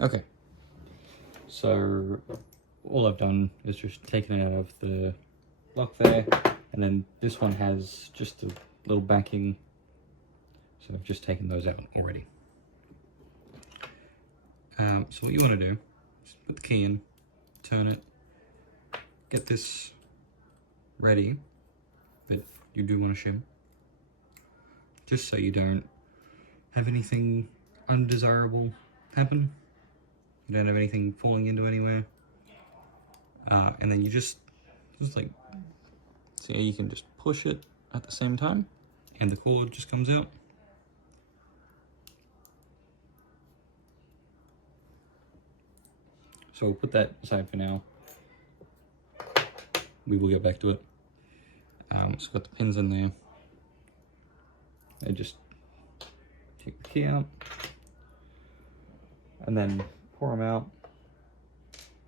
Okay, so all I've done is just taken it out of the lock there, and then this one has just a little backing, so I've just taken those out already. So what you want to do is put the key in, turn it, get this ready, but you do want to shim, just so you don't have anything undesirable happen. You don't have anything falling into anywhere. And then you just like, see, you can just push it at the same time, and the cord just comes out. So we'll put that aside for now. We will get back to it. So got the pins in there. I just take the key out and then pour them out.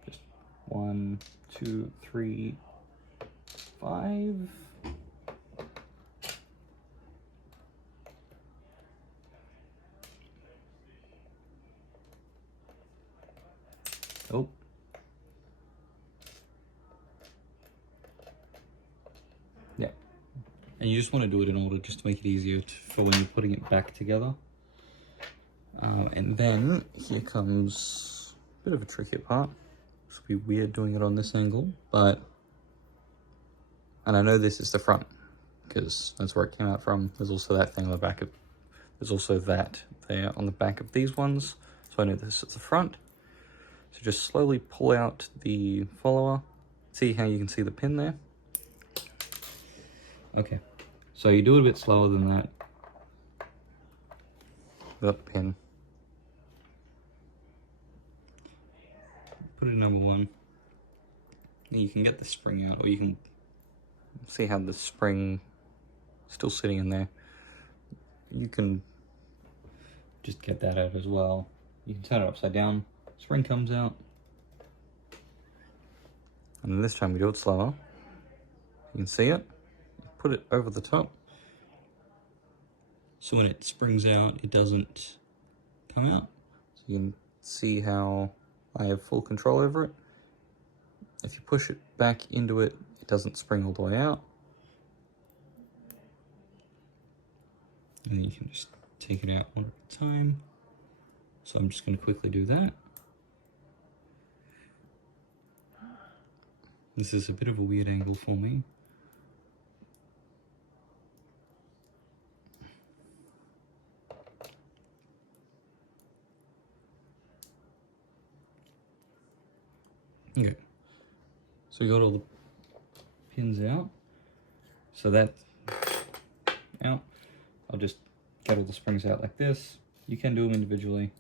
Just 1, 2, 3, 5. Oh. Yeah. And you just want to do it in order just to make it easier for when you're putting it back together. And then here comes a bit of a trickier part. This will be weird doing it on this angle, and I know this is the front because that's where it came out from. There's also that thing on the back of, there's also that there on the back of these ones. So I know this is the front. So just slowly pull out the follower. See how you can see the pin there? Okay, so you do it a bit slower than that. Got the pin. Put it in number 1. And you can get the spring out, or you can see how the spring is still sitting in there. You can just get that out as well. You can turn it upside down. Spring comes out. And then this time we do it slower. You can see it. Put it over the top. So when it springs out, it doesn't come out. So you can see how I have full control over it. If you push it back into it, it doesn't spring all the way out. And then you can just take it out one at a time. So I'm just going to quickly do that. This is a bit of a weird angle for me. Okay, so we got all the pins out. So that's out. I'll just get all the springs out like this. You can do them individually.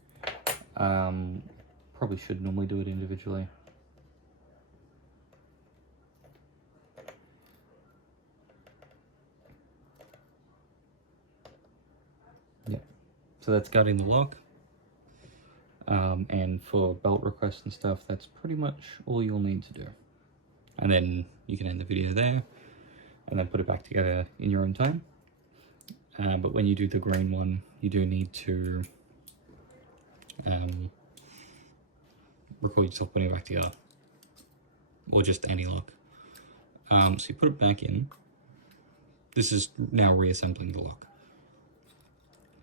Probably should normally do it individually. Yeah, so that's gutting the lock. And for belt requests and stuff, that's pretty much all you'll need to do. And then you can end the video there, and then put it back together in your own time. But when you do the green one, you do need to record yourself putting it back together, or just any lock. So you put it back in. This is now reassembling the lock.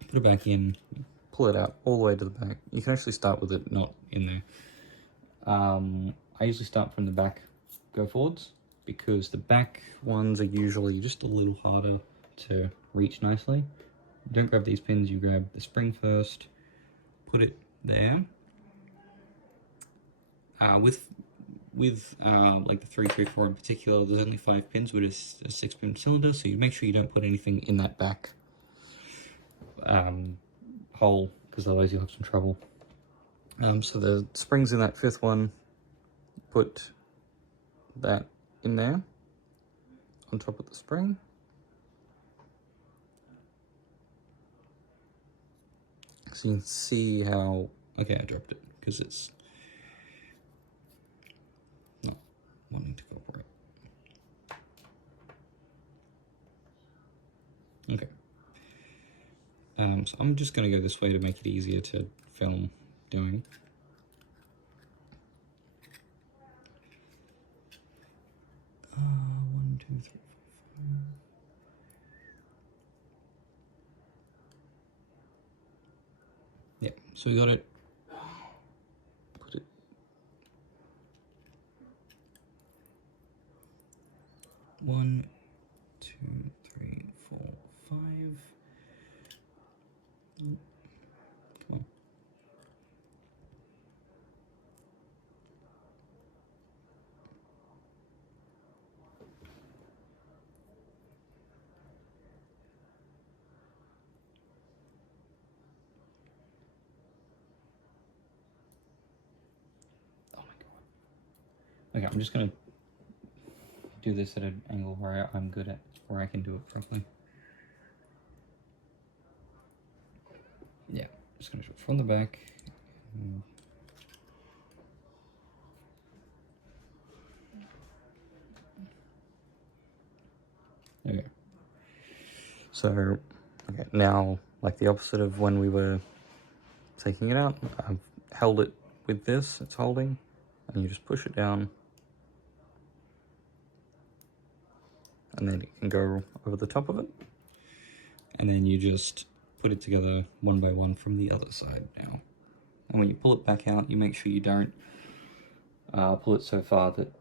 Put it back in, pull it out all the way to the back. You can actually start with it not in there. I usually start from the back, go forwards, because the back ones are usually just a little harder to reach nicely. Don't grab these pins, you grab the spring first, put it there. With like the 334 in particular, there's only 5 pins with a 6-pin cylinder, so you make sure you don't put anything in that back hole, because otherwise you'll have some trouble. So the springs in that 5th one, put that in there on top of the spring. So you can see how, okay, I dropped it because it's not wanting to cooperate. Okay. So I'm just going to go this way to make it easier to film doing. 2, 3, 4, 5. Yeah, so we got it. Put it. 1, 2, 3, 4, 5. Come on. Oh my god. Okay, I'm just gonna do this at an angle where I'm good at, where I can do it properly. Yeah, just gonna show it from the back. Okay. So, okay, now, like the opposite of when we were taking it out, I've held it with this, it's holding, and you just push it down, and then it can go over the top of it. And then you just put it together one by one from the other side now. And when you pull it back out, you make sure you don't pull it so far that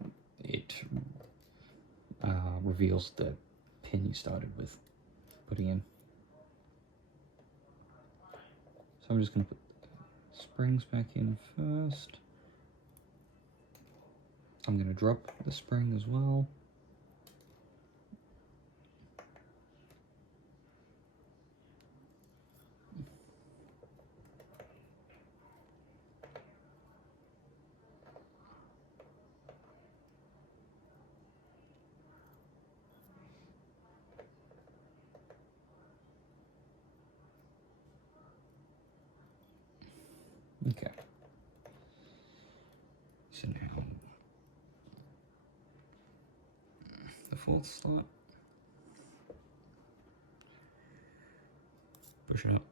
it reveals the pin you started with putting in. So I'm just going to put the springs back in first. I'm going to drop the spring as well. Okay. So now the fourth slot. Push it up.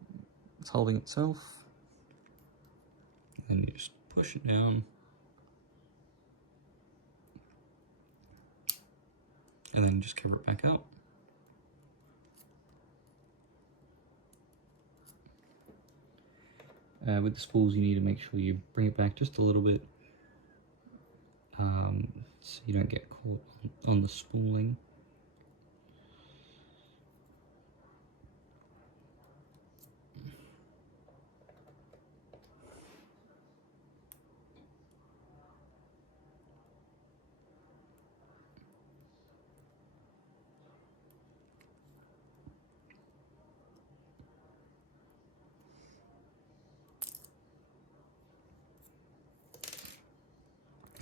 It's holding itself. And then you just push it down. And then just cover it back up. With the spools, you need to make sure you bring it back just a little bit, so you don't get caught on the spooling.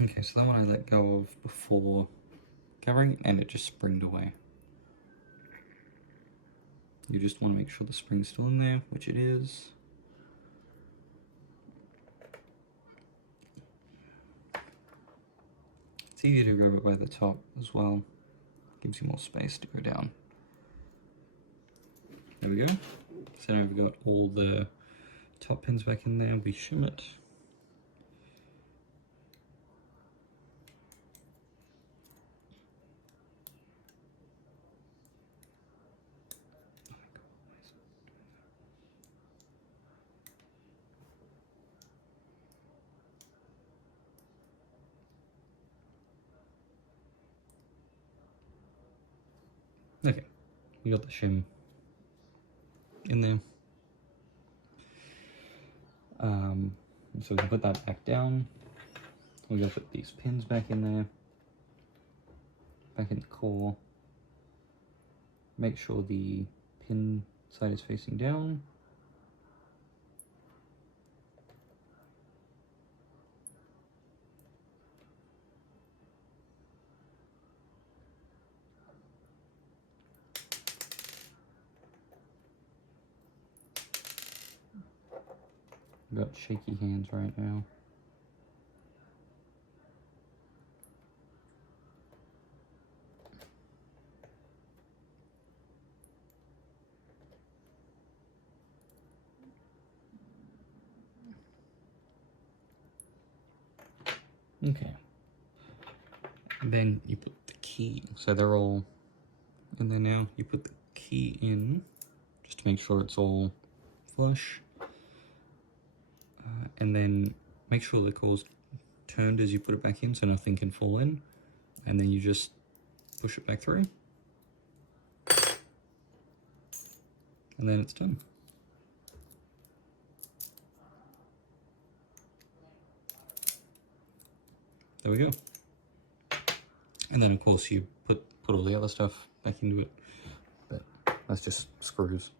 Okay, so that one I let go of before covering, and it just springed away. You just want to make sure the spring's still in there, which it is. It's easier to grab it by the top as well. Gives you more space to go down. There we go. So now we've got all the top pins back in there. We shim it. Okay, we got the shim in there. So we can put that back down. We're gonna put these pins back in there, back in the core. Make sure the pin side is facing down. I've got shaky hands right now. Okay. And then you put the key. So they're all in there now. You put the key in just to make sure it's all flush. And then make sure the core's turned as you put it back in so nothing can fall in. And then you just push it back through. And then it's done. There we go. And then of course you put all the other stuff back into it. But that's just screws.